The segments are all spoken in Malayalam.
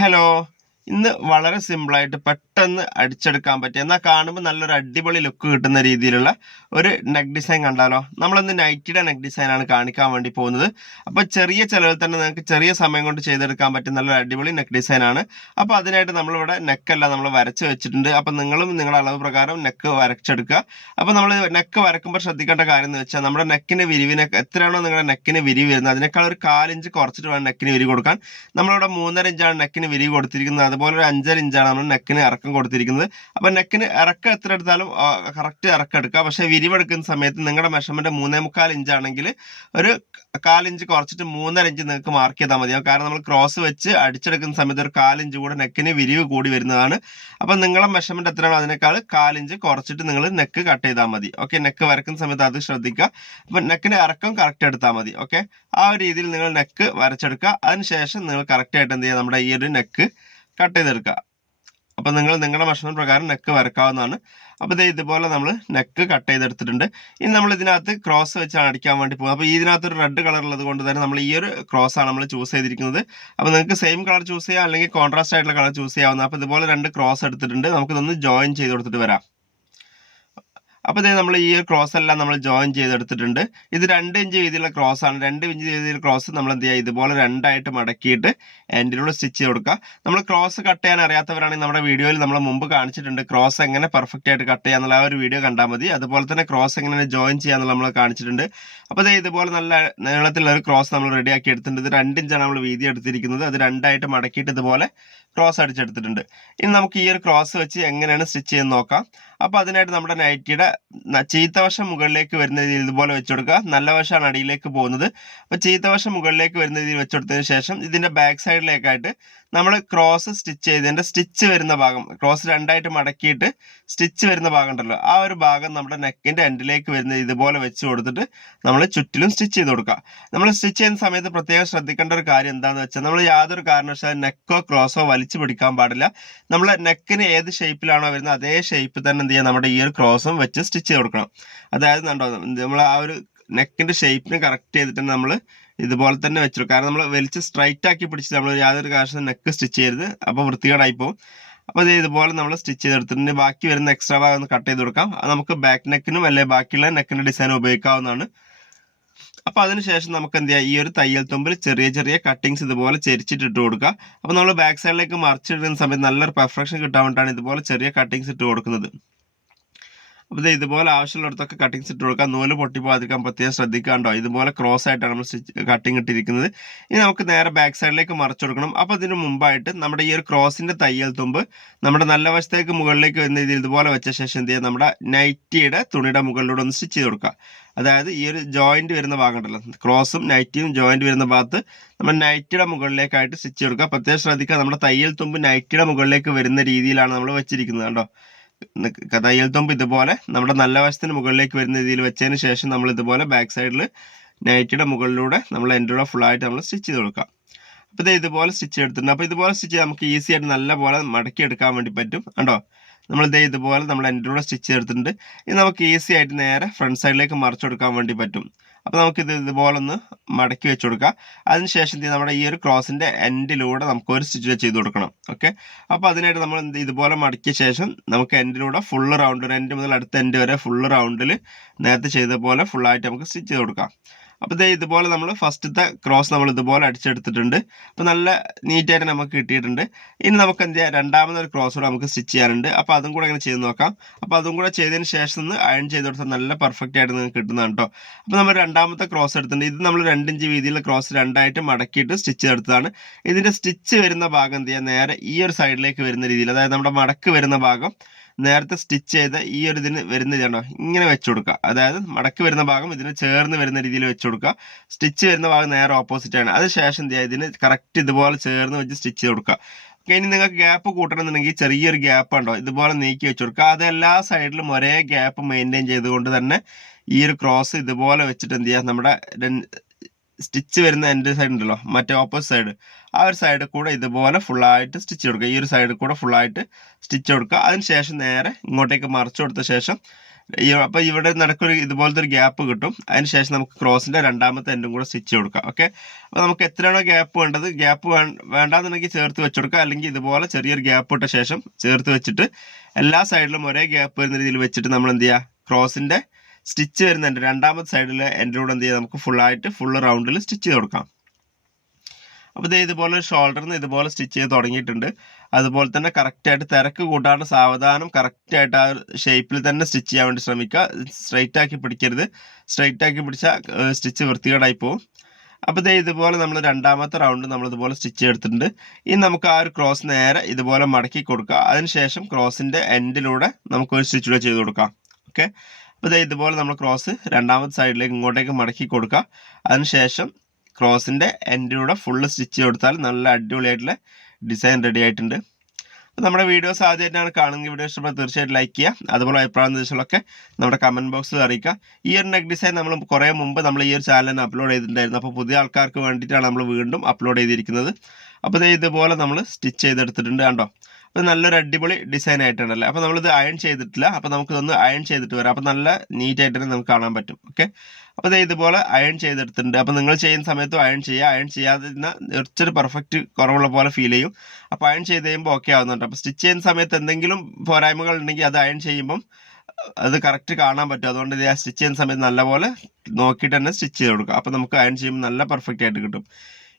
Hello. ഇന്ന് വളരെ സിമ്പിളായിട്ട് പെട്ടെന്ന് അടിച്ചെടുക്കാൻ പറ്റും എന്നാൽ കാണുമ്പോൾ നല്ലൊരു അടിപൊളി ലുക്ക് കിട്ടുന്ന രീതിയിലുള്ള ഒരു നെക്ക് ഡിസൈൻ കണ്ടാലോ? നമ്മളിന്ന് നൈറ്റിയുടെ നെക്ക് ഡിസൈനാണ് കാണിക്കാൻ വേണ്ടി പോകുന്നത്. അപ്പോൾ ചെറിയ ചിലവിൽ തന്നെ നിങ്ങൾക്ക് ചെറിയ സമയം കൊണ്ട് ചെയ്തെടുക്കാൻ പറ്റും നല്ലൊരു അടിപൊളി നെക്ക് ഡിസൈനാണ് അപ്പോൾ അതിനായിട്ട് നമ്മളിവിടെ നെക്കെല്ലാം നമ്മൾ വരച്ച് വെച്ചിട്ടുണ്ട്. അപ്പോൾ നിങ്ങളും നിങ്ങളുടെ അളവ് പ്രകാരം നെക്ക് വരച്ചെടുക്കുക. അപ്പോൾ നമ്മൾ നെക്ക് വരക്കുമ്പോൾ ശ്രദ്ധിക്കേണ്ട കാര്യം എന്ന് വെച്ചാൽ നമ്മുടെ നെക്കിന്റെ വിരിവിനെ എത്രയാണോ നിങ്ങളുടെ നെക്കിന് വിരിവ് വരുന്നത് അതിനേക്കാൾ ഒരു കാലിഞ്ച് കുറച്ചിട്ട് വേണം നെക്കിന് വിരി കൊടുക്കാൻ. നമ്മളിവിടെ മൂന്നര ഇഞ്ചാണ് നെക്കിന് വിരിവ് കൊടുത്തിരിക്കുന്നത്. അതുപോലെ ഒരു അഞ്ചര ഇഞ്ചാണ് നമ്മൾ നെക്കിന് ഇറക്കം കൊടുത്തിരിക്കുന്നത്. അപ്പോൾ നെക്കിന് ഇറക്കം എത്ര എടുത്താലും കറക്റ്റ് ഇറക്കം എടുക്കുക പക്ഷേ വിരിവെടുക്കുന്ന സമയത്ത് നിങ്ങളുടെ മെഷർമെന്റ് മൂന്നേ മുക്കാൽ ഇഞ്ചാണെങ്കിൽ ഒരു കാലിഞ്ച് കുറച്ചിട്ട് മൂന്നര ഇഞ്ച് നിങ്ങൾക്ക് മാർക്ക് ചെയ്താൽ മതിയാവും കാരണം നമ്മൾ ക്രോസ് വെച്ച് അടിച്ചെടുക്കുന്ന സമയത്ത് ഒരു കാലിഞ്ച് കൂടെ നെക്കിന് വിരിവ് കൂടി വരുന്നതാണ്. അപ്പം നിങ്ങളുടെ മെഷർമെന്റ് എത്രയാണോ അതിനേക്കാൾ കാലിഞ്ച് കുറച്ചിട്ട് നിങ്ങൾ നെക്ക് കട്ട് ചെയ്താൽ മതി. ഓക്കെ നെക്ക് വരക്കുന്ന സമയത്ത് അത് ശ്രദ്ധിക്കുക. അപ്പം നെക്കിന് ഇറക്കം കറക്റ്റ് എടുത്താൽ മതി. ഓക്കെ ആ ഒരു രീതിയിൽ നിങ്ങൾ നെക്ക് വരച്ചെടുക്കുക. അതിനുശേഷം നിങ്ങൾ കറക്റ്റായിട്ട് എന്ത് ചെയ്യുക? നമ്മുടെ ഈ ഒരു നെക്ക് കട്ട് ചെയ്തെടുക്കുക. അപ്പം നിങ്ങൾ നിങ്ങളുടെ ഭക്ഷണം പ്രകാരം നെക്ക് വരക്കാവുന്നതാണ്. അപ്പോൾ ഇത് ഇതുപോലെ നമ്മൾ നെക്ക് കട്ട് ചെയ്തെടുത്തിട്ടുണ്ട്. ഇനി നമ്മൾ ഇതിനകത്ത് ക്രോസ് വെച്ചാണ് അടിക്കാൻ വേണ്ടി പോകുന്നത്. അപ്പോൾ ഇതിനകത്ത് ഒരു റെഡ് കളർ ഉള്ളത് കൊണ്ട് തന്നെ നമ്മൾ ഈ ഒരു ക്രോസ് ആണ് നമ്മൾ ചൂസ് ചെയ്തിരിക്കുന്നത്. അപ്പോൾ നിങ്ങൾക്ക് സെയിം കളർ ചൂസ് ചെയ്യാം അല്ലെങ്കിൽ കോൺട്രാസ്റ്റ് ആയിട്ടുള്ള കളർ ചൂസ് ചെയ്യാവുന്ന അപ്പോൾ ഇതുപോലെ രണ്ട് ക്രോസ് എടുത്തിട്ടുണ്ട്. നമുക്കിതൊന്ന് ജോയിൻ ചെയ്ത് കൊടുത്തിട്ട് വരാം. അപ്പോൾ ഇതേ നമ്മൾ ഈ ക്രോസ് എല്ലാം നമ്മൾ ജോയിൻ ചെയ്തെടുത്തിട്ടുണ്ട്. ഇത് രണ്ട് ഇഞ്ച് വീതിയുള്ള ക്രോസ് ആണ്. രണ്ട് ഇഞ്ച് വീതിയുള്ള ക്രോസ് നമ്മൾ എന്ത് ചെയ്യുക? ഇതുപോലെ രണ്ടായിട്ട് മടക്കിയിട്ട് എൻഡിലൂടെ സ്റ്റിച്ച് ചെയ്ത് കൊടുക്കുക. നമ്മൾ ക്രോസ് കട്ട് ചെയ്യാൻ അറിയാത്തവരാണെങ്കിൽ നമ്മുടെ വീഡിയോയിൽ നമ്മൾ മുമ്പ് കാണിച്ചിട്ടുണ്ട് ക്രോസ് എങ്ങനെ പെർഫെക്റ്റ് ആയിട്ട് കട്ട് ചെയ്യാന്നുള്ള ആ ഒരു വീഡിയോ കണ്ടാൽ മതി. അതുപോലെ തന്നെ ക്രോസ് എങ്ങനെ ജോയിൻ ചെയ്യാന്നുള്ള നമ്മൾ കാണിച്ചിട്ടുണ്ട്. അപ്പോൾ ഇതേ ഇതുപോലെ നല്ല നീളത്തിലുള്ള ഒരു ക്രോസ് നമ്മൾ റെഡിയാക്കി എടുത്തിട്ടുണ്ട്. ഇത് രണ്ട് ഇഞ്ചാണ് നമ്മൾ വീതി എടുത്തിരിക്കുന്നത്. അത് രണ്ടായിട്ട് മടക്കിയിട്ട് ഇതുപോലെ ക്രോസ് അടിച്ചെടുത്തിട്ടുണ്ട്. ഇനി നമുക്ക് ഈ ഒരു ക്രോസ് വെച്ച് എങ്ങനെയാണ് സ്റ്റിച്ച് ചെയ്യുന്നത് നോക്കാം. അപ്പോൾ അതിനായിട്ട് നമ്മുടെ നൈറ്റിയുടെ ചീത്തവശം മുകളിലേക്ക് വരുന്ന രീതിയിൽ ഇതുപോലെ വെച്ച് കൊടുക്കുക. നല്ല വശമാണ് അടിയിലേക്ക് പോകുന്നത്. അപ്പോൾ ചീത്തവശം മുകളിലേക്ക് വരുന്ന രീതിയിൽ വെച്ച് കൊടുത്തതിന് ശേഷം ഇതിന്റെ ബാക്ക് സൈഡിലേക്കായിട്ട് നമ്മൾ ക്രോസ് സ്റ്റിച്ച് ചെയ്തതിന്റെ സ്റ്റിച്ച് വരുന്ന ഭാഗം ക്രോസ് രണ്ടായിട്ട് മടക്കിയിട്ട് സ്റ്റിച്ച് വരുന്ന ഭാഗം ഉണ്ടല്ലോ ആ ഒരു ഭാഗം നമ്മുടെ നെക്കിന്റെ എൻഡിലേക്ക് വരുന്ന ഇതുപോലെ വെച്ച് കൊടുത്തിട്ട് നമ്മൾ ചുറ്റിലും സ്റ്റിച്ച് ചെയ്ത് കൊടുക്കുക. നമ്മൾ സ്റ്റിച്ച് ചെയ്യുന്ന സമയത്ത് പ്രത്യേകം ശ്രദ്ധിക്കേണ്ട ഒരു കാര്യം എന്താണെന്ന് വെച്ചാൽ നമ്മൾ യാതൊരു കാരണവശാലും നെക്കോ ക്രോസോ വലിച്ചു പിടിക്കാൻ പാടില്ല. നമ്മൾ നെക്കിന് ഏത് ഷേപ്പിലാണോ വരുന്നത് അതേ ഷേപ്പ് തന്നെ എന്ത് ചെയ്യുക നമ്മുടെ ഈ ഒരു ക്രോസും വെച്ച് സ്റ്റിച്ച് ചെയ്ത് കൊടുക്കണം. അതായത് നമ്മൾ ആ ഒരു നെക്കിന്റെ ഷേപ്പിന് കറക്റ്റ് ചെയ്തിട്ട് നമ്മൾ ഇതുപോലെ തന്നെ വെച്ചു കാരണം നമ്മൾ വലിച്ച് സ്ട്രൈറ്റ് ആക്കി പിടിച്ച് നമ്മൾ യാതൊരു കാരണവശാലും നെക്ക് സ്റ്റിച്ച് ചെയ്യരുത്. അപ്പോൾ വൃത്തികേടായി പോകും. അപ്പോൾ ഇത് ഇതുപോലെ നമ്മൾ സ്റ്റിച്ച് ചെയ്തെടുത്തിട്ടുണ്ട്. ബാക്കി വരുന്ന എക്സ്ട്രാ ഭാഗം ഒന്ന് കട്ട് ചെയ്ത് കൊടുക്കാം. അത് നമുക്ക് ബാക്ക് നെക്കിനും അല്ലെങ്കിൽ ബാക്കിയുള്ള നെക്കിന്റെ ഡിസൈൻ ഉപയോഗിക്കാവുന്നതാണ്. അപ്പോൾ അതിനുശേഷം നമുക്ക് എന്ത് ചെയ്യാം? ഈ ഒരു തയ്യൽ തുമ്പിൽ ചെറിയ ചെറിയ കട്ടിങ്സ് ഇതുപോലെ ചെരിച്ചിട്ട് ഇട്ട് കൊടുക്കുക അപ്പോൾ നമ്മൾ ബാക്ക് സൈഡിലേക്ക് മറിച്ചിടുന്ന സമയത്ത് നല്ലൊരു പെർഫെക്ഷൻ കിട്ടാൻ വേണ്ടിയിട്ടാണ് ഇതുപോലെ ചെറിയ കട്ടിങ്സ് ഇട്ട് കൊടുക്കുന്നത്. അപ്പോൾ ഇതേ ഇതുപോലെ ആവശ്യമുള്ളിടത്തൊക്കെ കട്ടിങ്സ് ഇട്ട് കൊടുക്കുക നൂൽ പൊട്ടിപ്പോകാതിരിക്കാൻ പ്രത്യേകം ശ്രദ്ധിക്കാണ്ടോ? ഇതുപോലെ ക്രോസ് ആയിട്ടാണ് നമ്മൾ സ്റ്റിച്ച് കട്ടിങ് ഇട്ടിരിക്കുന്നത്. ഇനി നമുക്ക് നേരെ ബാക്ക് സൈഡിലേക്ക് മറച്ചു കൊടുക്കണം. അപ്പോൾ അതിന് മുമ്പായിട്ട് നമ്മുടെ ഈ ഒരു ക്രോസിന്റെ തയ്യൽ തുമ്പ് നമ്മുടെ നല്ല വശത്തേക്ക് മുകളിലേക്ക് വരുന്ന രീതിയിൽ ഇതുപോലെ വെച്ച ശേഷം എന്ത് ചെയ്യുക? നമ്മുടെ നൈറ്റിയുടെ തുണിയുടെ മുകളിലൂടെ ഒന്ന് സ്റ്റിച്ച് ചെയ്ത് കൊടുക്കുക. അതായത് ഈ ഒരു ജോയിന്റ് വരുന്ന ഭാഗം ഉണ്ടല്ലോ. ക്രോസും നൈറ്റിയും ജോയിന്റ് വരുന്ന ഭാഗത്ത് നമ്മൾ നൈറ്റിയുടെ മുകളിലേക്കായിട്ട് സ്റ്റിച്ച് കൊടുക്കുക. പ്രത്യേകം ശ്രദ്ധിക്കുക. നമ്മുടെ തയ്യൽ തുമ്പ് നൈറ്റിയുടെ മുകളിലേക്ക് വരുന്ന രീതിയിലാണ് നമ്മൾ വെച്ചിരിക്കുന്നത് കണ്ടോ? തയ്യൽ തുമ്പ് ഇതുപോലെ നമ്മുടെ നല്ല വശത്തിന് മുകളിലേക്ക് വരുന്ന രീതിയിൽ വെച്ചതിന് ശേഷം നമ്മൾ ഇതുപോലെ ബാക്ക് സൈഡിൽ നൈറ്റിയുടെ മുകളിലൂടെ നമ്മൾ എന്റെ ഫുൾ ആയിട്ട് നമ്മൾ സ്റ്റിച്ച് ചെയ്ത് കൊടുക്കാം. അപ്പോൾ ഇത് ഇതുപോലെ സ്റ്റിച്ച് എടുത്തിട്ടുണ്ട്. അപ്പോൾ ഇതുപോലെ സ്റ്റിച്ച് നമുക്ക് ഈസി ആയിട്ട് നല്ല പോലെ മടക്കി എടുക്കാൻ വേണ്ടി പറ്റും. കണ്ടോ? നമ്മൾ ഇതേ ഇതുപോലെ നമ്മൾ എന്റെ സ്റ്റിച്ച് ചെയ്തെടുത്തിട്ടുണ്ട്. ഇത് നമുക്ക് ഈസി ആയിട്ട് നേരെ ഫ്രണ്ട് സൈഡിലേക്ക് മറിച്ചെടുക്കാൻ വേണ്ടി പറ്റും. അപ്പോൾ നമുക്ക് നമുക്കിത് ഇതുപോലെ ഒന്ന് മടക്കി വെച്ച് കൊടുക്കാം അതിനുശേഷം നമ്മുടെ ഈ ഒരു ക്രോസിന്റെ എൻഡിലൂടെ നമുക്ക് ഒരു സ്റ്റിച്ച് ചെയ്ത് കൊടുക്കണം. ഓക്കെ? അപ്പോൾ അതിനായിട്ട് നമ്മൾ എന്ത് ഇതുപോലെ മടക്കിയ ശേഷം നമുക്ക് എൻഡിലൂടെ ഫുള്ള് റൗണ്ട് ഒരു എൻഡ് മുതൽ അടുത്ത എൻഡ് വരെ ഫുള്ള് റൗണ്ടിൽ നേരത്തെ ചെയ്ത പോലെ ഫുള്ളായിട്ട് നമുക്ക് സ്റ്റിച്ച് ചെയ്ത് കൊടുക്കാം. അപ്പോൾ ഇതേ ഇതുപോലെ നമ്മൾ ഫസ്റ്റത്തെ ക്രോസ് നമ്മൾ ഇതുപോലെ അടിച്ചെടുത്തിട്ടുണ്ട്. അപ്പോൾ നല്ല നീറ്റായിട്ട് നമുക്ക് കിട്ടിയിട്ടുണ്ട്. ഇനി നമുക്ക് എന്ത് ചെയ്യാം രണ്ടാമതൊരു ക്രോസ് കൂടെ നമുക്ക് സ്റ്റിച്ച് ചെയ്യാനുണ്ട്. അപ്പോൾ അതും കൂടെ ഇങ്ങനെ ചെയ്ത് നോക്കാം. അപ്പോൾ അതും കൂടെ ചെയ്തതിന് ശേഷം ഒന്ന് അയൺ ചെയ്ത് കൊടുത്താൽ നല്ല പെർഫെക്റ്റ് ആയിട്ട് നിങ്ങൾക്ക് കിട്ടുന്നതാണ് കേട്ടോ. അപ്പോൾ നമ്മൾ രണ്ടാമത്തെ ക്രോസ് എടുത്തിട്ടുണ്ട്. ഇത് നമ്മൾ രണ്ടിഞ്ച് വീതിയിലുള്ള ക്രോസ് രണ്ടായിട്ട് മടക്കിയിട്ട് സ്റ്റിച്ച് എടുത്തതാണ്. ഇതിന്റെ സ്റ്റിച്ച് വരുന്ന ഭാഗം എന്ത് ചെയ്യുക നേരെ ഈ ഒരു സൈഡിലേക്ക് വരുന്ന രീതിയിൽ അതായത് നമ്മുടെ മടക്ക് വരുന്ന ഭാഗം നേരത്തെ സ്റ്റിച്ച് ചെയ്ത ഈ ഒരു ഇതിന് വരുന്ന ഇതാണോ ഇങ്ങനെ വെച്ച് കൊടുക്കുക. അതായത് മടക്കി വരുന്ന ഭാഗം ഇതിന് ചേർന്ന് വരുന്ന രീതിയിൽ വെച്ച് കൊടുക്കുക. സ്റ്റിച്ച് വരുന്ന ഭാഗം നേരെ ഓപ്പോസിറ്റ് ആണ്. അതിനുശേഷം എന്ത് ചെയ്യുക? ഇതിന് കറക്റ്റ് ഇതുപോലെ ചേർന്ന് വെച്ച് സ്റ്റിച്ച് ചെയ്ത് കൊടുക്കുക. ഇനി നിങ്ങൾക്ക് ഗ്യാപ്പ് കൂട്ടണമെന്നുണ്ടെങ്കിൽ ചെറിയൊരു ഗ്യാപ്പ് ഉണ്ടോ? ഇതുപോലെ നീക്കി വെച്ച് കൊടുക്കുക. അത് എല്ലാ സൈഡിലും ഒരേ ഗ്യാപ്പ് മെയിന്റെയിൻ ചെയ്തുകൊണ്ട് തന്നെ ഈ ഒരു ക്രോസ് ഇതുപോലെ വെച്ചിട്ട് എന്ത് ചെയ്യുക? നമ്മുടെ സ്റ്റിച്ച് വരുന്ന എന്റെ സൈഡ് ഉണ്ടല്ലോ മറ്റേ ഓപ്പോസിറ്റ് സൈഡ് ആ ഒരു സൈഡിൽ കൂടെ ഇതുപോലെ ഫുള്ളായിട്ട് സ്റ്റിച്ച് കൊടുക്കുക. ഈ ഒരു സൈഡിൽ കൂടെ ഫുള്ളായിട്ട് സ്റ്റിച്ച് കൊടുക്കുക. അതിന് ശേഷം നേരെ ഇങ്ങോട്ടേക്ക് മറിച്ച് കൊടുത്ത ശേഷം അപ്പോൾ ഇവിടെ നടക്കൊരു ഇതുപോലത്തെ ഒരു ഗ്യാപ്പ് കിട്ടും. അതിന് ശേഷം നമുക്ക് ക്രോസിന്റെ രണ്ടാമത്തെ എൻഡും കൂടെ സ്റ്റിച്ച് കൊടുക്കാം. ഓക്കെ അപ്പോൾ നമുക്ക് എത്രയാണോ ഗ്യാപ്പ് വേണ്ടത്? ഗ്യാപ്പ് വേണ്ടാന്നുണ്ടെങ്കിൽ ചേർത്ത് വെച്ച് കൊടുക്കുക. അല്ലെങ്കിൽ ഇതുപോലെ ചെറിയൊരു ഗ്യാപ്പ് ഇട്ട ശേഷം ചേർത്ത് വെച്ചിട്ട് എല്ലാ സൈഡിലും ഒരേ ഗ്യാപ്പ് വരുന്ന രീതിയിൽ വെച്ചിട്ട് നമ്മൾ എന്ത് ചെയ്യുക ക്രോസിന്റെ സ്റ്റിച്ച് വരുന്നുണ്ട്. രണ്ടാമത്തെ സൈഡിൽ എന്റെ കൂടെ എന്ത് ചെയ്യാം? നമുക്ക് ഫുള്ളായിട്ട് ഫുൾ റൗണ്ടിൽ സ്റ്റിച്ച് ചെയ്ത് കൊടുക്കാം. അപ്പോൾ ഇത് ഇതുപോലെ ഷോൾഡറിൽ നിന്ന് ഇതുപോലെ സ്റ്റിച്ച് ചെയ്ത് തുടങ്ങിയിട്ടുണ്ട്. അതുപോലെ തന്നെ കറക്റ്റായിട്ട് തിരക്ക് കൂട്ടാണ്ട് സാവധാനം കറക്റ്റായിട്ട് ആ ഷേപ്പിൽ തന്നെ സ്റ്റിച്ച് ചെയ്യാൻ വേണ്ടി ശ്രമിക്കുക. സ്ട്രൈറ്റ് ആക്കി പിടിക്കരുത്. സ്ട്രൈറ്റ് ആക്കി പിടിച്ചാൽ സ്റ്റിച്ച് വൃത്തികേടായി പോകും അപ്പോൾ ഇതേ ഇതുപോലെ നമ്മൾ രണ്ടാമത്തെ റൗണ്ട് നമ്മൾ ഇതുപോലെ സ്റ്റിച്ച് എടുത്തിട്ടുണ്ട്. ഇനി നമുക്ക് ആ ഒരു ക്രോസ് നേരെ ഇതുപോലെ മടക്കി കൊടുക്കുക അതിനുശേഷം ക്രോസിന്റെ എൻഡിലൂടെ നമുക്ക് ഒരു സ്റ്റിച്ച് കൂടെ ചെയ്ത് കൊടുക്കാം. ഓക്കെ അപ്പോൾ ഇതേ ഇതുപോലെ നമ്മൾ ക്രോസ് രണ്ടാമത്തെ സൈഡിലേക്ക് ഇങ്ങോട്ടേക്ക് മടക്കി കൊടുക്കുക അതിനുശേഷം ക്രോസിന്റെ എൻഡിലൂടെ ഫുള്ള് സ്റ്റിച്ച് കൊടുത്താൽ നല്ല അടിപൊളിയായിട്ടുള്ള ഡിസൈൻ റെഡി ആയിട്ടുണ്ട്. അപ്പോൾ നമ്മുടെ വീഡിയോസ് ആദ്യമായിട്ടാണ് കാണുന്നത്. വീഡിയോ ഇഷ്ടപ്പെട്ടാൽ തീർച്ചയായിട്ടും ലൈക്ക് ചെയ്യുക. അതുപോലെ അഭിപ്രായ നിർദ്ദേശങ്ങളൊക്കെ നമ്മുടെ കമന്റ് ബോക്സിൽ അറിയിക്കുക. ഈ ഒരു നെക്ക് ഡിസൈൻ നമ്മൾ കുറേ മുമ്പ് നമ്മൾ ഈ ഒരു ചാനലിന് അപ്ലോഡ് ചെയ്തിട്ടുണ്ടായിരുന്നു. അപ്പോൾ പുതിയ ആൾക്കാർക്ക് വേണ്ടിയിട്ടാണ് നമ്മൾ വീണ്ടും അപ്ലോഡ് ചെയ്തിരിക്കുന്നത്. അപ്പോൾ ഇതേ ഇതുപോലെ നമ്മൾ സ്റ്റിച്ച് ചെയ്തെടുത്തിട്ടുണ്ട് കണ്ടോ? അപ്പോൾ നല്ലൊരു അടിപൊളി ഡിസൈൻ ആയിട്ടുണ്ടല്ലേ അപ്പോൾ നമ്മളിത് അയൺ ചെയ്തിട്ടില്ല. അപ്പോൾ നമുക്കിതൊന്ന് അയൺ ചെയ്തിട്ട് വരാം. അപ്പോൾ നല്ല നീറ്റായിട്ട് തന്നെ നമുക്ക് കാണാൻ പറ്റും. ഓക്കെ അപ്പോൾ ഇത് ഇതുപോലെ അയൺ ചെയ്തെടുത്തിട്ടുണ്ട്. അപ്പോൾ നിങ്ങൾ ചെയ്യുന്ന സമയത്തും അയൺ ചെയ്യുക. അയൺ ചെയ്യാതിരുന്ന കുറച്ചൊരു പെർഫെക്റ്റ് കുറവുള്ള പോലെ ഫീൽ ചെയ്യും. അപ്പോൾ അയൺ ചെയ്ത് കഴിയുമ്പോൾ ഓക്കെ ആവുന്നുണ്ട്. അപ്പോൾ സ്റ്റിച്ച് ചെയ്യുന്ന സമയത്ത് എന്തെങ്കിലും പോരായ്മകൾ ഉണ്ടെങ്കിൽ അത് അയൺ ചെയ്യുമ്പം അത് കറക്റ്റ് കാണാൻ പറ്റും. അതുകൊണ്ട് ഇത് ആ സ്റ്റിച്ച് ചെയ്യുന്ന സമയത്ത് നല്ലപോലെ നോക്കിയിട്ട് തന്നെ സ്റ്റിച്ച് ചെയ്ത് കൊടുക്കുക. അപ്പോൾ നമുക്ക് അയൺ ചെയ്യുമ്പോൾ നല്ല പെർഫെക്റ്റ് ആയിട്ട് കിട്ടും.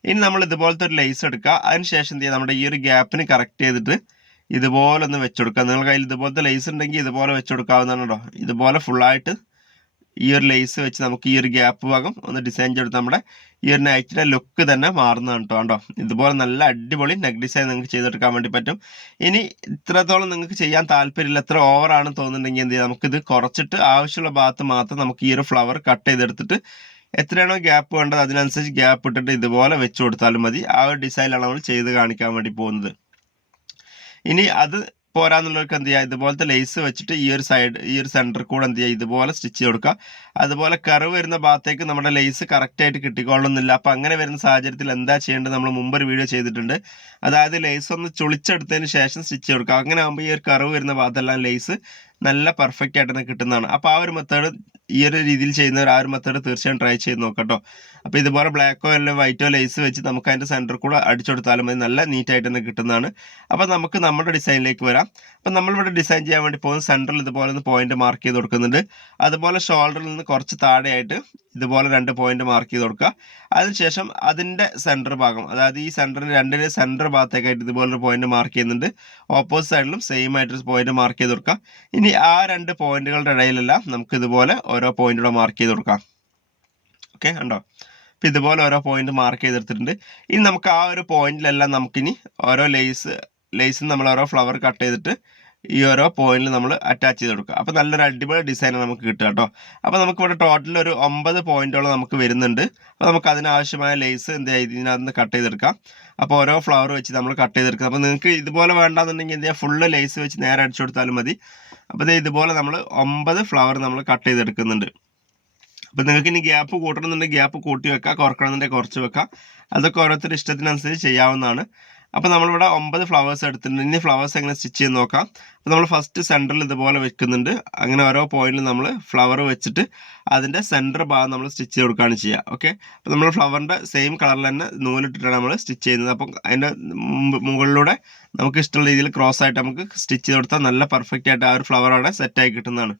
ഇനി നമ്മൾ ഇതുപോലത്തെ ഒരു ലേസ് എടുക്കുക. അതിന് ശേഷം എന്ത് ചെയ്യുക നമ്മുടെ ഈ ഒരു ഗ്യാപ്പിന് കറക്റ്റ് ചെയ്തിട്ട് ഇതുപോലെ ഒന്ന് വെച്ചുകൊടുക്കുക നിങ്ങൾ കയ്യിൽ ഇതുപോലത്തെ ലേസ് ഉണ്ടെങ്കിൽ ഇതുപോലെ വെച്ചുകൊടുക്കാവുന്നതാണ് കേട്ടോ ഇതുപോലെ ഫുള്ളായിട്ട് ഈ ഒരു ലേസ് വെച്ച് നമുക്ക് ഈ ഒരു ഗ്യാപ്പ് ഭാഗം ഒന്ന് ഡിസൈൻ ചെയ്തെടുത്ത് നമ്മുടെ ഈ ഒരു നൈറ്റിന്റെ ലുക്ക് തന്നെ മാറുന്നതാണ് കേട്ടോ കണ്ടോ? ഇതുപോലെ നല്ല അടിപൊളി നെക്ക് ഡിസൈൻ നിങ്ങൾക്ക് ചെയ്തെടുക്കാൻ വേണ്ടി പറ്റും. ഇനി ഇത്രത്തോളം നിങ്ങൾക്ക് ചെയ്യാൻ താല്പര്യമില്ല എത്ര ഓവറാണ് തോന്നുന്നുണ്ടെങ്കിൽ എന്ത് ചെയ്യാം? നമുക്കിത് കുറച്ചിട്ട് ആവശ്യമുള്ള ഭാഗത്ത് മാത്രം നമുക്ക് ഈ ഒരു ഫ്ലവർ കട്ട് ചെയ്തെടുത്തിട്ട് എത്രയാണോ ഗ്യാപ്പ് വേണ്ടത് അതിനനുസരിച്ച് ഗ്യാപ്പ് ഇട്ടിട്ട് ഇതുപോലെ വെച്ച് കൊടുത്താലും മതി. ആ ഒരു ഡിസൈനിലാണ് നമ്മൾ ചെയ്ത് കാണിക്കാൻ വേണ്ടി പോകുന്നത്. ഇനി അത് പോരാന്നുള്ളവർക്ക് എന്ത് ചെയ്യുക ഇതുപോലത്തെ ലേസ് വെച്ചിട്ട് ഈ ഒരു സൈഡ് ഈ ഒരു സെന്റർ കൂടെ എന്ത് ചെയ്യുക ഇതുപോലെ സ്റ്റിച്ച് കൊടുക്കുക. അതുപോലെ കറിവ് വരുന്ന ഭാഗത്തേക്ക് നമ്മുടെ ലേസ് കറക്റ്റായിട്ട് കിട്ടിക്കൊള്ളുന്നില്ല അപ്പോൾ അങ്ങനെ വരുന്ന സാഹചര്യത്തിൽ എന്താ ചെയ്യേണ്ടത്? നമ്മൾ മുമ്പ് ഒരു വീഡിയോ ചെയ്തിട്ടുണ്ട്. അതായത് ലേസ് ഒന്ന് ചുളിച്ചെടുത്തതിന് ശേഷം സ്റ്റിച്ച് കൊടുക്കുക. അങ്ങനെ ആകുമ്പോൾ ഈ ഒരു കറിവ് വരുന്ന ഭാഗത്തെല്ലാം ലേസ് നല്ല പെർഫെക്റ്റ് ആയിട്ട് തന്നെ കിട്ടുന്നതാണ്. അപ്പോൾ ആ ഒരു മെത്തേഡ് ഈ ഒരു രീതിയിൽ ചെയ്യുന്നവർ ആ ഒരു മെത്തേഡ് തീർച്ചയായും ട്രൈ ചെയ്ത് നോക്കട്ടോ. അപ്പോൾ ഇതുപോലെ ബ്ലാക്കോ അല്ലെങ്കിൽ വൈറ്റോ ലേസ് വെച്ച് നമുക്ക് അതിന്റെ സെന്റർ കൂടെ അടിച്ചെടുത്താലും മതി. നല്ല നീറ്റായിട്ട് തന്നെ കിട്ടുന്നതാണ്. അപ്പോൾ നമുക്ക് നമ്മുടെ ഡിസൈനിലേക്ക് വരാം. അപ്പോൾ നമ്മളിവിടെ ഡിസൈൻ ചെയ്യാൻ വേണ്ടി പോകുന്ന സെന്ററിൽ ഇതുപോലെ ഒന്ന് പോയിന്റ് മാർക്ക് ചെയ്ത് കൊടുക്കുന്നുണ്ട്. അതുപോലെ ഷോൾഡറിൽ നിന്ന് കുറച്ച് താഴെയായിട്ട് ഇതുപോലെ രണ്ട് പോയിന്റ് മാർക്ക് ചെയ്ത് കൊടുക്കുക. അതിനുശേഷം അതിന്റെ സെന്റർ ഭാഗം അതായത് ഈ സെന്ററിന് രണ്ടിന്റെ സെന്റർ ഭാഗത്തേക്കായിട്ട് ഇതുപോലൊരു പോയിന്റ് മാർക്ക് ചെയ്യുന്നുണ്ട്. ഓപ്പോസിറ്റ് സൈഡിലും സെയിം ആയിട്ടൊരു പോയിന്റ് മാർക്ക് ചെയ്ത് കൊടുക്കുക. ഇനി ആ രണ്ട് പോയിന്റുകളുടെ ഇടയിലെല്ലാം നമുക്ക് ഇതുപോലെ ഓരോ പോയിന്റുകൂടെ മാർക്ക് ചെയ്ത് കൊടുക്കാം. ഓക്കെ ഉണ്ടോ അപ്പം ഇതുപോലെ ഓരോ പോയിന്റ് മാർക്ക് ചെയ്തെടുത്തിട്ടുണ്ട്. ഇനി നമുക്ക് ആ ഒരു പോയിന്റിലെല്ലാം നമുക്കിനി ഓരോ ലേസ് ലേസിൽ നമ്മൾ ഓരോ ഫ്ലവർ കട്ട് ചെയ്തിട്ട് ഈ ഓരോ പോയിന്റിൽ നമ്മൾ അറ്റാച്ച് ചെയ്ത് കൊടുക്കുക. അപ്പോൾ നല്ലൊരു അടിപൊളി ഡിസൈൻ നമുക്ക് കിട്ടുക കേട്ടോ. അപ്പോൾ നമുക്ക് ഇവിടെ ടോട്ടൽ ഒരു ഒമ്പത് പോയിന്റോളം നമുക്ക് വരുന്നുണ്ട്. അപ്പോൾ നമുക്ക് അതിനാവശ്യമായ ലേസ് എന്ത് ഇതിനകത്ത് കട്ട് ചെയ്തെടുക്കാം. അപ്പോൾ ഓരോ ഫ്ലവർ വെച്ച് നമ്മൾ കട്ട് ചെയ്തെടുക്കുക. അപ്പോൾ നിങ്ങൾക്ക് ഇതുപോലെ വേണ്ടാന്നുണ്ടെങ്കിൽ എന്ത് ചെയ്യുക ഫുള്ള് ലേസ് വെച്ച് നേരെ അടിച്ചു കൊടുത്താലും മതി. അപ്പോൾ ഇതുപോലെ നമ്മൾ ഒമ്പത് ഫ്ലവർ നമ്മൾ കട്ട് ചെയ്തെടുക്കുന്നുണ്ട്. അപ്പോൾ നിങ്ങൾക്ക് ഇനി ഗ്യാപ്പ് കൂട്ടണമെന്നുണ്ടെങ്കിൽ ഗ്യാപ്പ് കൂട്ടി വെക്കാം കുറക്കണമെന്നുണ്ടെങ്കിൽ കുറച്ച് വെക്കാം. അതൊക്കെ ഓരോരുത്തരുടെ ഇഷ്ടത്തിനനുസരിച്ച് ചെയ്യാവുന്നതാണ്. അപ്പോൾ നമ്മളിവിടെ ഒമ്പത് ഫ്ലവേഴ്സ് എടുത്തിട്ടുണ്ട്. ഇനി ഫ്ലവേഴ്സ് എങ്ങനെ സ്റ്റിച്ച് ചെയ്ത് നോക്കാം. അപ്പോൾ നമ്മൾ ഫസ്റ്റ് സെന്ററിൽ ഇതുപോലെ വെക്കുന്നുണ്ട്. അങ്ങനെ ഓരോ പോയിന്റിൽ നമ്മൾ ഫ്ലവർ വെച്ചിട്ട് അതിന്റെ സെന്റർ ഭാഗം നമ്മൾ സ്റ്റിച്ച് ചെയ്ത് കൊടുക്കുകയാണ് ചെയ്യുക. ഓക്കെ അപ്പോൾ നമ്മൾ ഫ്ലവറിന്റെ സെയിം കളറിൽ തന്നെ നൂലിട്ടിട്ടാണ് നമ്മൾ സ്റ്റിച്ച് ചെയ്യുന്നത്. അപ്പം അതിന്റെ മുകളിലൂടെ നമുക്ക് ഇഷ്ടമുള്ള രീതിയിൽ ക്രോസ് ആയിട്ട് നമുക്ക് സ്റ്റിച്ച് ചെയ്ത് കൊടുത്താൽ നല്ല പെർഫെക്റ്റ് ആയിട്ട് ആ ഒരു ഫ്ലവർ അവിടെ സെറ്റായി കിട്ടുന്നതാണ്.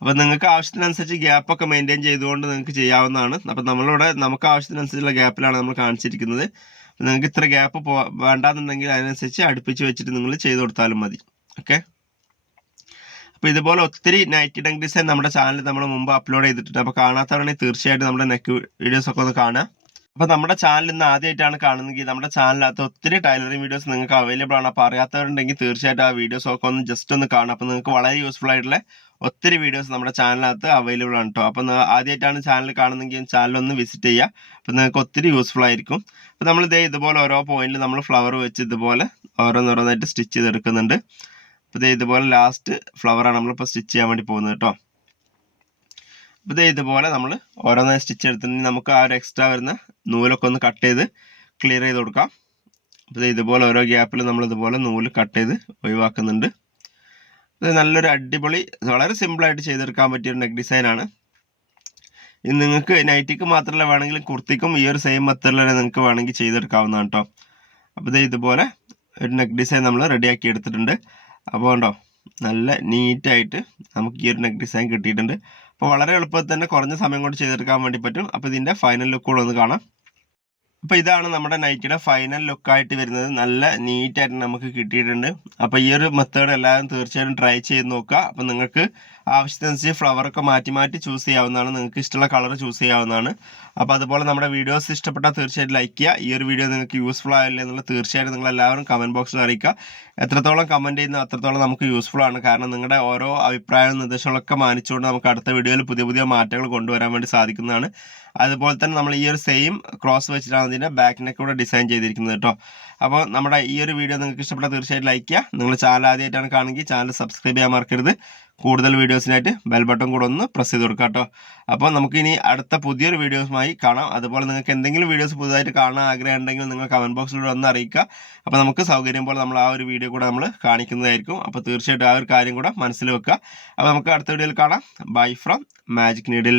അപ്പോൾ നിങ്ങൾക്ക് ആവശ്യത്തിനനുസരിച്ച് ഗ്യാപ്പൊക്കെ മെയിന്റെയിൻ ചെയ്തുകൊണ്ട് നിങ്ങൾക്ക് ചെയ്യാവുന്നതാണ്. അപ്പോൾ നമ്മളിവിടെ നമുക്ക് ആവശ്യത്തിനനുസരിച്ചുള്ള ഗ്യാപ്പിലാണ് നമ്മൾ കാണിച്ചിരിക്കുന്നത്. നിങ്ങൾക്ക് ഇത്ര ഗ്യാപ്പ് പോ വേണ്ടാന്നുണ്ടെങ്കിൽ അതിനനുസരിച്ച് അടുപ്പിച്ച് വെച്ചിട്ട് നിങ്ങൾ ചെയ്ത് കൊടുത്താലും മതി. ഓക്കെ അപ്പോൾ ഇതുപോലെ ഒത്തിരി നൈറ്റി ഡങ്ക് ഡിസൈൻ നമ്മുടെ ചാനലിൽ നമ്മൾ മുമ്പ് അപ്ലോഡ് ചെയ്തിട്ടുണ്ട്. അപ്പോൾ കാണാത്തവരാണെങ്കിൽ തീർച്ചയായിട്ടും നമ്മുടെ നെക്ക് വീഡിയോസ് ഒക്കെ ഒന്ന് കാണുക. അപ്പോൾ നമ്മുടെ ചാനൽ ഇന്ന് ആദ്യമായിട്ടാണ് കാണുന്നതെങ്കിൽ നമ്മുടെ ചാനലിനകത്ത് ഒത്തിരി ടൈലറിംഗ് വീഡിയോസ് നിങ്ങൾക്ക് അവൈലബിൾ ആണ്. അപ്പോൾ അറിയാത്തവരുണ്ടെങ്കിൽ തീർച്ചയായിട്ടും ആ വീഡിയോസ് ഒക്കെ ഒന്ന് ജസ്റ്റ് ഒന്ന് കാണാം അപ്പോൾ നിങ്ങൾക്ക് വളരെ യൂസ്ഫുൾ ആയിട്ടുള്ള ഒത്തിരി വീഡിയോസ് നമ്മുടെ ചാനലിനകത്ത് അവൈലബിൾ ആണ് കേട്ടോ അപ്പോൾ ആദ്യമായിട്ടാണ് ചാനൽ കാണുന്നതെങ്കിൽ ചാനൽ ഒന്ന് വിസിറ്റ് ചെയ്യുക. അപ്പോൾ നിങ്ങൾക്ക് ഒത്തിരി യൂസ്ഫുൾ ആയിരിക്കും. അപ്പോൾ നമ്മൾ ഇതേ ഇതുപോലെ ഓരോ പോയിന്റിൽ നമ്മൾ ഫ്ലവർ വെച്ച് ഇതുപോലെ ഓരോന്നോരോന്നായിട്ട് സ്റ്റിച്ച് ചെയ്തെടുക്കുന്നുണ്ട്. അപ്പോൾ ഇതേ ഇതുപോലെ ലാസ്റ്റ് ഫ്ലവറാണ് നമ്മളിപ്പോൾ സ്റ്റിച്ച് ചെയ്യാൻ വേണ്ടി പോകുന്നത് കേട്ടോ അപ്പോൾ ഇതേ ഇതുപോലെ നമ്മൾ ഓരോന്നായി സ്റ്റിച്ച് എടുത്തിട്ടുണ്ടെങ്കിൽ നമുക്ക് ആ ഒരു എക്സ്ട്രാ വരുന്ന നൂലൊക്കെ ഒന്ന് കട്ട് ചെയ്ത് ക്ലിയർ ചെയ്ത് കൊടുക്കാം. അപ്പോൾ ഇതുപോലെ ഓരോ ഗ്യാപ്പിലും നമ്മൾ ഇതുപോലെ നൂൽ കട്ട് ചെയ്ത് ഒഴിവാക്കുന്നുണ്ട്. ഇത് നല്ലൊരു അടിപൊളി വളരെ സിമ്പിളായിട്ട് ചെയ്തെടുക്കാൻ പറ്റിയ ഒരു നെക്ക് ഡിസൈനാണ് ഇത് നിങ്ങൾക്ക് നൈറ്റിക്ക് മാത്രമല്ല വേണമെങ്കിലും കുർത്തിക്കും ഈ ഒരു സെയിം മെത്തേഡിൽ നിങ്ങൾക്ക് വേണമെങ്കിൽ ചെയ്തെടുക്കാവുന്നതാണ് കേട്ടോ അപ്പോൾ ഇത് ഇതുപോലെ ഒരു നെക്ക് ഡിസൈൻ നമ്മൾ റെഡിയാക്കി എടുത്തിട്ടുണ്ട്. അപ്പോൾ ഉണ്ടോ നല്ല നീറ്റായിട്ട് നമുക്ക് ഈ ഒരു നെക്ക് ഡിസൈൻ കിട്ടിയിട്ടുണ്ട്. അപ്പോൾ വളരെ എളുപ്പത്തിൽ തന്നെ കുറഞ്ഞ സമയം കൊണ്ട് ചെയ്തെടുക്കാൻ വേണ്ടി പറ്റും. അപ്പോൾ ഇതിന്റെ ഫൈനൽ ലുക്ക് കൂടെ ഒന്ന് കാണാം. അപ്പോൾ ഇതാണ് നമ്മുടെ നൈറ്റിയുടെ ഫൈനൽ ലുക്കായിട്ട് വരുന്നത്. നല്ല നീറ്റായിട്ട് നമുക്ക് കിട്ടിയിട്ടുണ്ട്. അപ്പോൾ ഈ ഒരു മെത്തേഡ് എല്ലാവരും തീർച്ചയായിട്ടും ട്രൈ ചെയ്ത് നോക്കുക. അപ്പോൾ നിങ്ങൾക്ക് ആവശ്യത്തിനനുസരിച്ച് ഫ്ലവറൊക്കെ മാറ്റി മാറ്റി ചൂസ് ചെയ്യാവുന്നതാണ്. നിങ്ങൾക്ക് ഇഷ്ടമുള്ള കളർ ചൂസ് ചെയ്യാവുന്നതാണ്. അപ്പോൾ അതുപോലെ നമ്മുടെ വീഡിയോസ് ഇഷ്ടപ്പെട്ടാൽ തീർച്ചയായിട്ടും ലൈക്ക് ചെയ്യുക. ഈ ഒരു വീഡിയോ നിങ്ങൾക്ക് യൂസ്ഫുൾ ആയില്ല എന്നുള്ള തീർച്ചയായിട്ടും നിങ്ങൾ എല്ലാവരും കമന്റ് ബോക്സിൽ അറിയിക്കുക. എത്രത്തോളം കമന്റ് ചെയ്യുന്നു അത്രത്തോളം നമുക്ക് യൂസ്ഫുൾ ആണ്. കാരണം നിങ്ങളുടെ ഓരോ അഭിപ്രായവും നിർദ്ദേശങ്ങളൊക്കെ മാനിച്ചുകൊണ്ട് നമുക്ക് അടുത്ത വീഡിയോയിൽ പുതിയ പുതിയ മാറ്റങ്ങൾ കൊണ്ടുവരാൻ വേണ്ടി സാധിക്കുന്നതാണ്. അതുപോലെ തന്നെ നമ്മൾ ഈ ഒരു സെയിം ക്രോസ് വെച്ചിട്ടാണ് ഇതിന്റെ ബാക്ക് നെക്ക് കൂടെ ഡിസൈൻ ചെയ്തിരിക്കുന്നത് കേട്ടോ. അപ്പോൾ നമ്മുടെ ഈ ഒരു വീഡിയോ നിങ്ങൾക്ക് ഇഷ്ടപ്പെട്ടാൽ തീർച്ചയായിട്ടും ലൈക്ക് ചെയ്യുക. നിങ്ങൾ ചാനൽ ആദ്യമായിട്ടാണ് കാണുമെങ്കിൽ ചാനൽ സബ്സ്ക്രൈബ് ചെയ്യാൻ മറക്കരുത്. കൂടുതൽ വീഡിയോസിനായിട്ട് ബെൽ ബട്ടൺ കൂടെ ഒന്ന് പ്രസ് ചെയ്ത് കൊടുക്കുക കേട്ടോ. അപ്പോൾ നമുക്ക് ഇനി അടുത്ത പുതിയൊരു വീഡിയോസുമായി കാണാം. അതുപോലെ നിങ്ങൾക്ക് എന്തെങ്കിലും വീഡിയോസ് പുതുതായിട്ട് കാണാൻ ആഗ്രഹം ഉണ്ടെങ്കിൽ നിങ്ങൾ കമന്റ് ബോക്സിലൂടെ ഒന്ന് അറിയിക്കുക. അപ്പോൾ നമുക്ക് സൗകര്യം പോലെ നമ്മൾ ആ ഒരു വീഡിയോ കൂടെ നമ്മൾ കാണിക്കുന്നതായിരിക്കും. അപ്പോൾ തീർച്ചയായിട്ടും ആ ഒരു കാര്യം കൂടെ മനസ്സിൽ വെക്കുക. അപ്പോൾ നമുക്ക് അടുത്ത വീഡിയോയിൽ കാണാം. Bye from magic needle